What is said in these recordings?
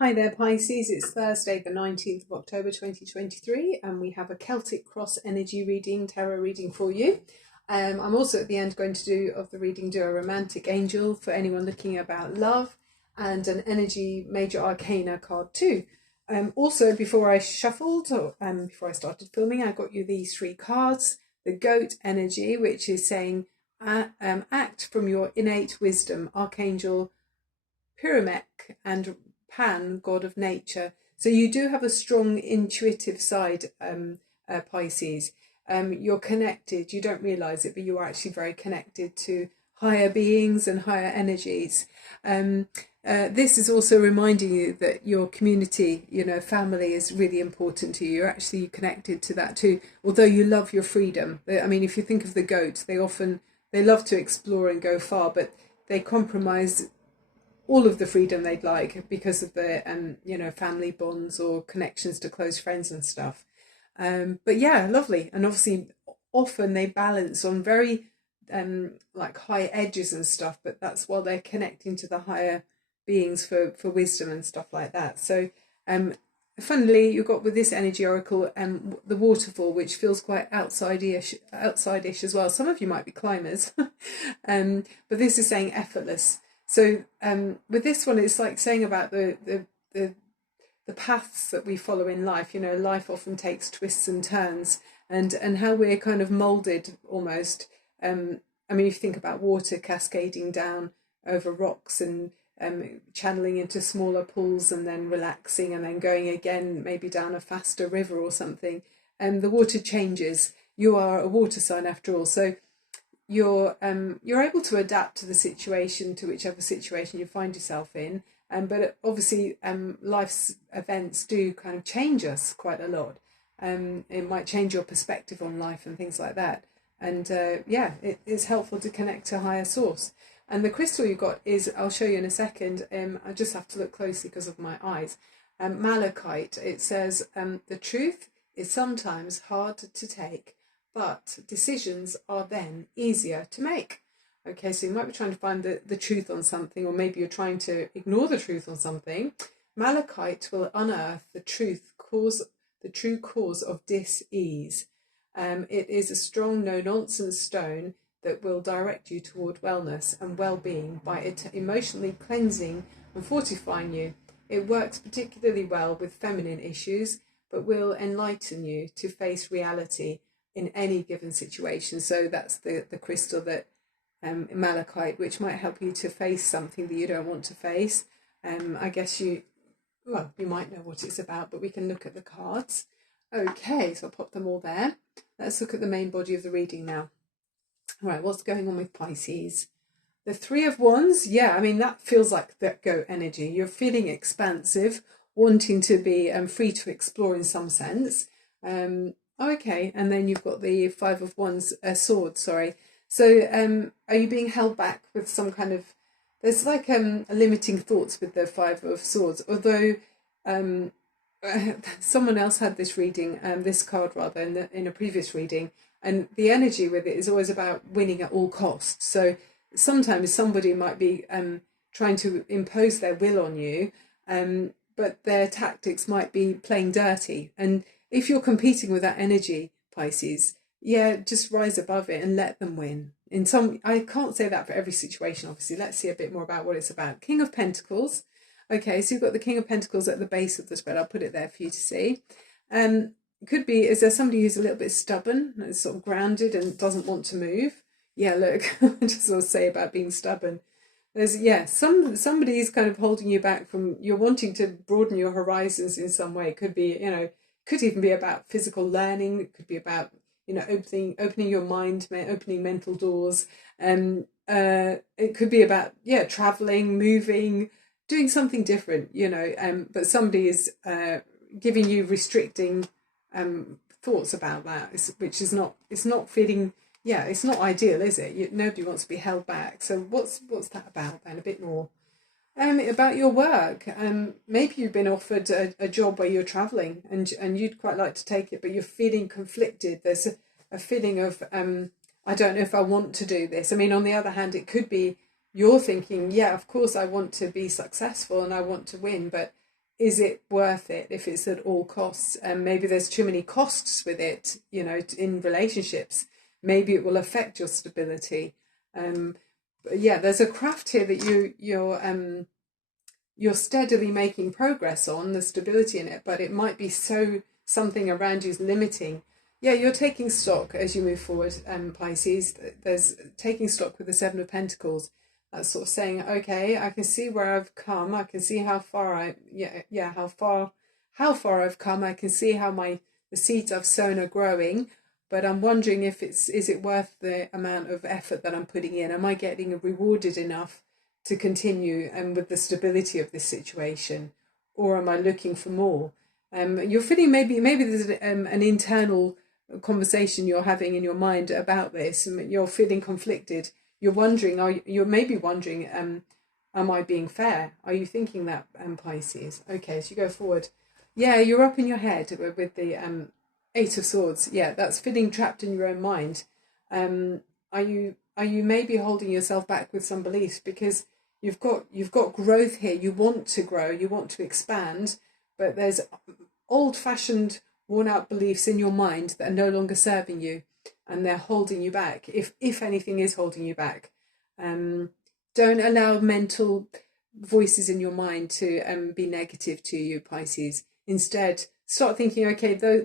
Hi there, Pisces. It's Thursday, the 19th of October 2023, and we have a Celtic Cross energy reading, tarot reading for you. I'm also at the end going to do a romantic angel for anyone looking about love, and an energy major arcana card too. Also, before I shuffled, before I started filming, I got you these three cards. The goat energy, which is saying act from your innate wisdom, Archangel Pyramek and Pan, god of nature. So you do have a strong intuitive side, Pisces. You're connected. You don't realize it, but you are actually very connected to higher beings and higher energies. This is also reminding you that your community, family is really important to you. You're actually connected to that too, although you love your freedom. I mean, if you think of the goat, they love to explore and go far, but they compromise all of the freedom they'd like because of their family bonds or connections to close friends and stuff. But yeah, lovely. And obviously often they balance on very like high edges and stuff, but that's while they're connecting to the higher beings for wisdom and stuff like that. So funnily, you've got with this energy oracle the waterfall, which feels quite outside-ish as well. Some of you might be climbers, but this is saying effortless. So with this one, it's like saying about the paths that we follow in life. Life often takes twists and turns, and how we're kind of molded almost. I mean, if you think about water cascading down over rocks and channeling into smaller pools and then relaxing and then going again, maybe down a faster river or something, the water changes. You are a water sign after all, so you're able to adapt to the situation, to whichever situation you find yourself in. But obviously, life's events do kind of change us quite a lot. It might change your perspective on life and things like that. And it's helpful to connect to higher source. And the crystal you got is, I'll show you in a second. I just have to look closely because of my eyes. Malachite. It says the truth is sometimes hard to take, but decisions are then easier to make. Okay, so you might be trying to find the truth on something, or maybe you're trying to ignore the truth on something. Malachite will unearth the true cause of dis-ease. It is a strong, no-nonsense stone that will direct you toward wellness and well-being by emotionally cleansing and fortifying you. It works particularly well with feminine issues, but will enlighten you to face reality in any given situation. So that's the crystal that malachite, which might help you to face something that you don't want to face. I guess you might know what it's about, but we can look at the cards. Okay, so I'll pop them all there. Let's look at the main body of the reading now. All right, what's going on with Pisces? The Three of Wands, I mean, that feels like that go energy. You're feeling expansive, wanting to be free to explore in some sense. Okay, and then you've got the Five of Wands, swords, sorry. So are you being held back with some kind of, there's like limiting thoughts with the Five of Swords, although someone else had this reading, this card rather, in a previous reading, and the energy with it is always about winning at all costs. So sometimes somebody might be trying to impose their will on you, but their tactics might be playing dirty. And if you're competing with that energy, Pisces, just rise above it and let them win. I can't say that for every situation, obviously. Let's see a bit more about what it's about. King of Pentacles. Okay, so you've got the King of Pentacles at the base of the spread. I'll put it there for you to see. Could be, is there somebody who's a little bit stubborn, and sort of grounded and doesn't want to move? Yeah, look, I just want to say about being stubborn. There's, somebody is kind of holding you back from, you're wanting to broaden your horizons in some way. It could be, could even be about physical learning. It could be about, opening your mind, opening mental doors. It could be about, traveling, moving, doing something different, but somebody is giving you restricting thoughts about that, which is not, it's not feeling, it's not ideal, is it? Nobody wants to be held back. So what's that about then? A bit more about your work. Maybe you've been offered a job where you're traveling and you'd quite like to take it, but you're feeling conflicted. There's a feeling of I don't know if I want to do this. I mean, on the other hand, it could be you're thinking, of course I want to be successful and I want to win, but is it worth it if it's at all costs? And maybe there's too many costs with it, you know, in relationships. Maybe it will affect your stability. But yeah, there's a craft here that you're steadily making progress on, the stability in it, but it might be something around you is limiting. Yeah, you're taking stock as you move forward, Pisces. There's taking stock with the Seven of Pentacles. That's sort of saying, okay, I can see where I've come. I can see how far how far I've come. I can see how the seeds I've sown are growing. But I'm wondering if is it worth the amount of effort that I'm putting in? Am I getting rewarded enough to continue and with the stability of this situation, or am I looking for more? You're feeling maybe there's an internal conversation you're having in your mind about this, and you're feeling conflicted. You're wondering, you're maybe wondering, am I being fair? Are you thinking that, Pisces? Okay, so you go forward. Yeah, you're up in your head with the Eight of Swords. Yeah, that's feeling trapped in your own mind. Are you maybe holding yourself back with some beliefs because you've got growth here. You want to grow, you want to expand, but there's old-fashioned, worn-out beliefs in your mind that are no longer serving you, and they're holding you back. If anything is holding you back, don't allow mental voices in your mind to be negative to you, Pisces. Instead, start thinking, okay, though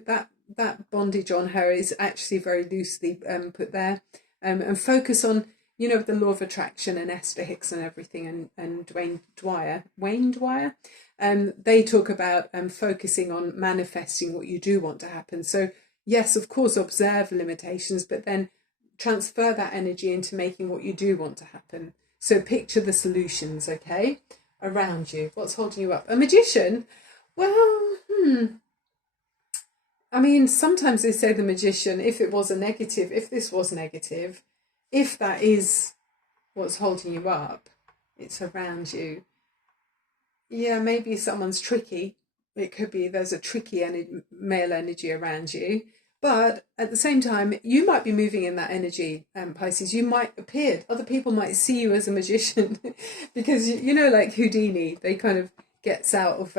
that bondage on her is actually very loosely put there, and focus on, you know, the law of attraction and Esther Hicks and everything, and Wayne Dwyer, they talk about focusing on manifesting what you do want to happen. So yes, of course, observe limitations, but then transfer that energy into making what you do want to happen. So picture the solutions, okay, around you. What's holding you up? A magician? Well, I mean, sometimes they say the magician, if this was negative, if that is what's holding you up, it's around you. Yeah, maybe someone's tricky. It could be there's a tricky male energy around you. But at the same time, you might be moving in that energy, Pisces. You might appear, other people might see you as a magician because, you know, like Houdini, they kind of gets out of,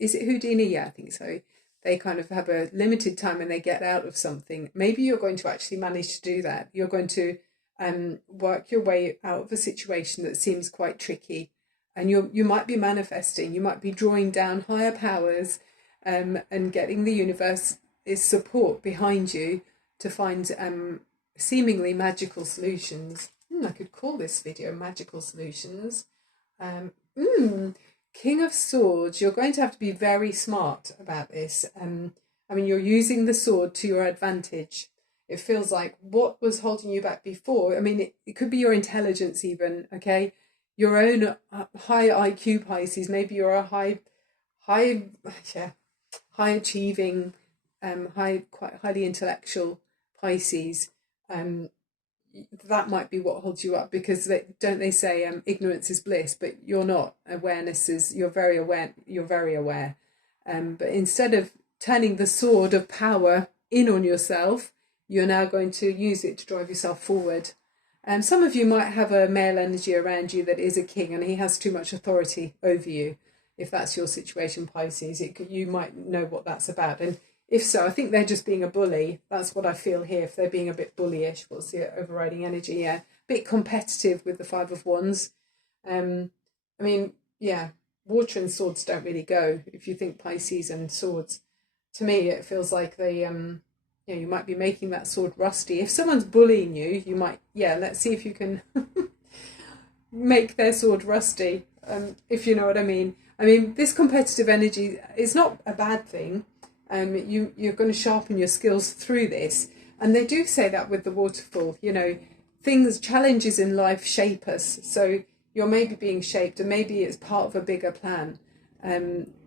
is it Houdini? Yeah, I think so. They kind of have a limited time and they get out of something. Maybe you're going to actually manage to do that. You're going to work your way out of a situation that seems quite tricky. And you might be manifesting, you might be drawing down higher powers and getting the universe's support behind you to find seemingly magical solutions. I could call this video Magical Solutions. King of Swords, you're going to have to be very smart about this. I mean, you're using the sword to your advantage. It feels like what was holding you back before. I mean, it could be your intelligence even, okay? Your own high IQ, Pisces. Maybe you're a high achieving, quite highly intellectual Pisces. That might be what holds you up, because don't they say ignorance is bliss, but you're not. Awareness is, you're very aware. But instead of turning the sword of power in on yourself, you're now going to use it to drive yourself forward. Some of you might have a male energy around you that is a king and he has too much authority over you. If that's your situation, Pisces, you might know what that's about. And if so, I think they're just being a bully. That's what I feel here. If they're being a bit bullyish, what's the overriding energy? Yeah, a bit competitive with the Five of Wands. I mean, yeah, water and swords don't really go. If you think Pisces and swords, to me, it feels like they, you might be making that sword rusty. If someone's bullying you, you might, let's see if you can make their sword rusty, if you know what I mean. I mean, this competitive energy is not a bad thing. You're going to sharpen your skills through this. And they do say that with the waterfall, challenges in life shape us. So you're maybe being shaped, and maybe it's part of a bigger plan.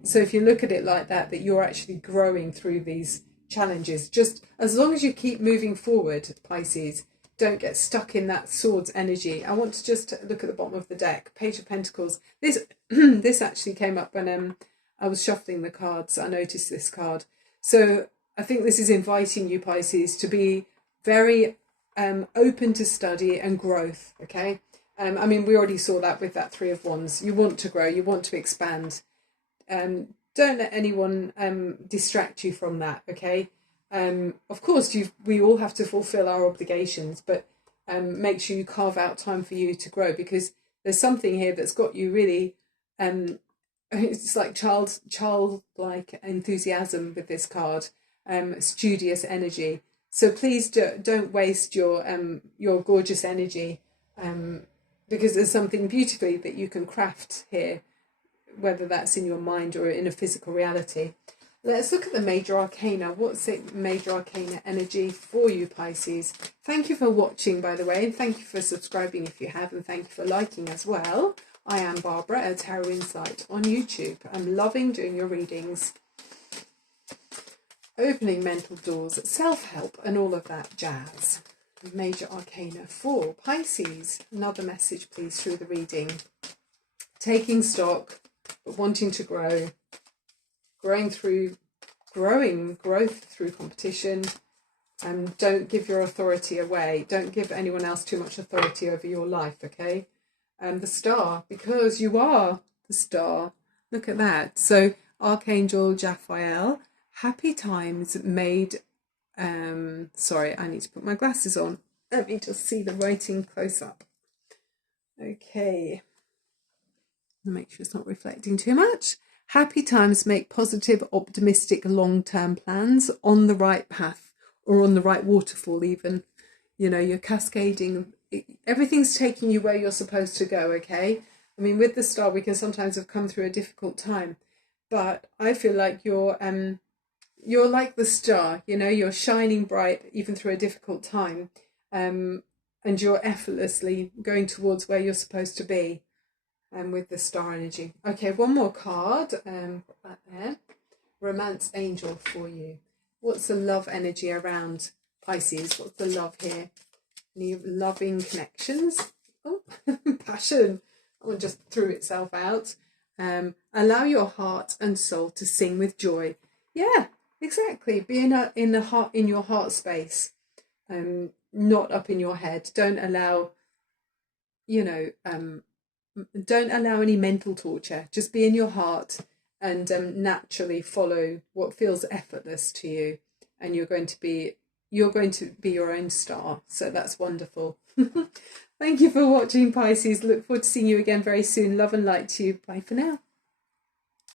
So if you look at it like that you're actually growing through these challenges. Just as long as you keep moving forward, Pisces, don't get stuck in that sword's energy. I want to just look at the bottom of the deck. Page of Pentacles. This actually came up when I was shuffling the cards. I noticed this card. So I think this is inviting you, Pisces, to be very open to study and growth, okay? I mean, we already saw that with that Three of Wands. You want to grow, you want to expand. don't let anyone distract you from that, okay? Of course, we all have to fulfill our obligations, but make sure you carve out time for you to grow, because there's something here that's got you really, it's like childlike enthusiasm with this card, studious energy. So please don't waste your gorgeous energy, because there's something beautifully that you can craft here, whether that's in your mind or in a physical reality. Let's look at the major arcana. What's it, major arcana energy for you, Pisces? Thank you for watching, by the way, and thank you for subscribing if you have, and thank you for liking as well. I am Barbara at Tarot Insight on YouTube. I'm loving doing your readings. Opening mental doors, self-help, and all of that jazz. Major arcana for Pisces. Another message, please, through the reading. Taking stock, but wanting to grow. Growth through competition. Don't give your authority away. Don't give anyone else too much authority over your life, okay? The star, because you are the star. Look at that. So Archangel Japhael, happy times made, sorry, I need to put my glasses on. Let me just see the writing close up. Okay. Make sure it's not reflecting too much. Happy times make positive, optimistic, long-term plans on the right path, or on the right waterfall even. You know, you're cascading. Everything's taking you where you're supposed to go, okay? I mean, with the star, we can sometimes have come through a difficult time. But I feel like you're like the star, you know, you're shining bright even through a difficult time. And you're effortlessly going towards where you're supposed to be. With the star energy. Okay, one more card. Put that there. Romance angel for you. What's the love energy around Pisces? What's the love here? Any loving connections? Oh, passion. That one just threw itself out. Allow your heart and soul to sing with joy. Yeah, exactly. Be in your heart space. Not up in your head. Don't allow, don't allow any mental torture. Just be in your heart and naturally follow what feels effortless to you, and you're going to be your own star. So that's wonderful. Thank you for watching, Pisces. Look forward to seeing you again very soon. Love and light to you. Bye for now.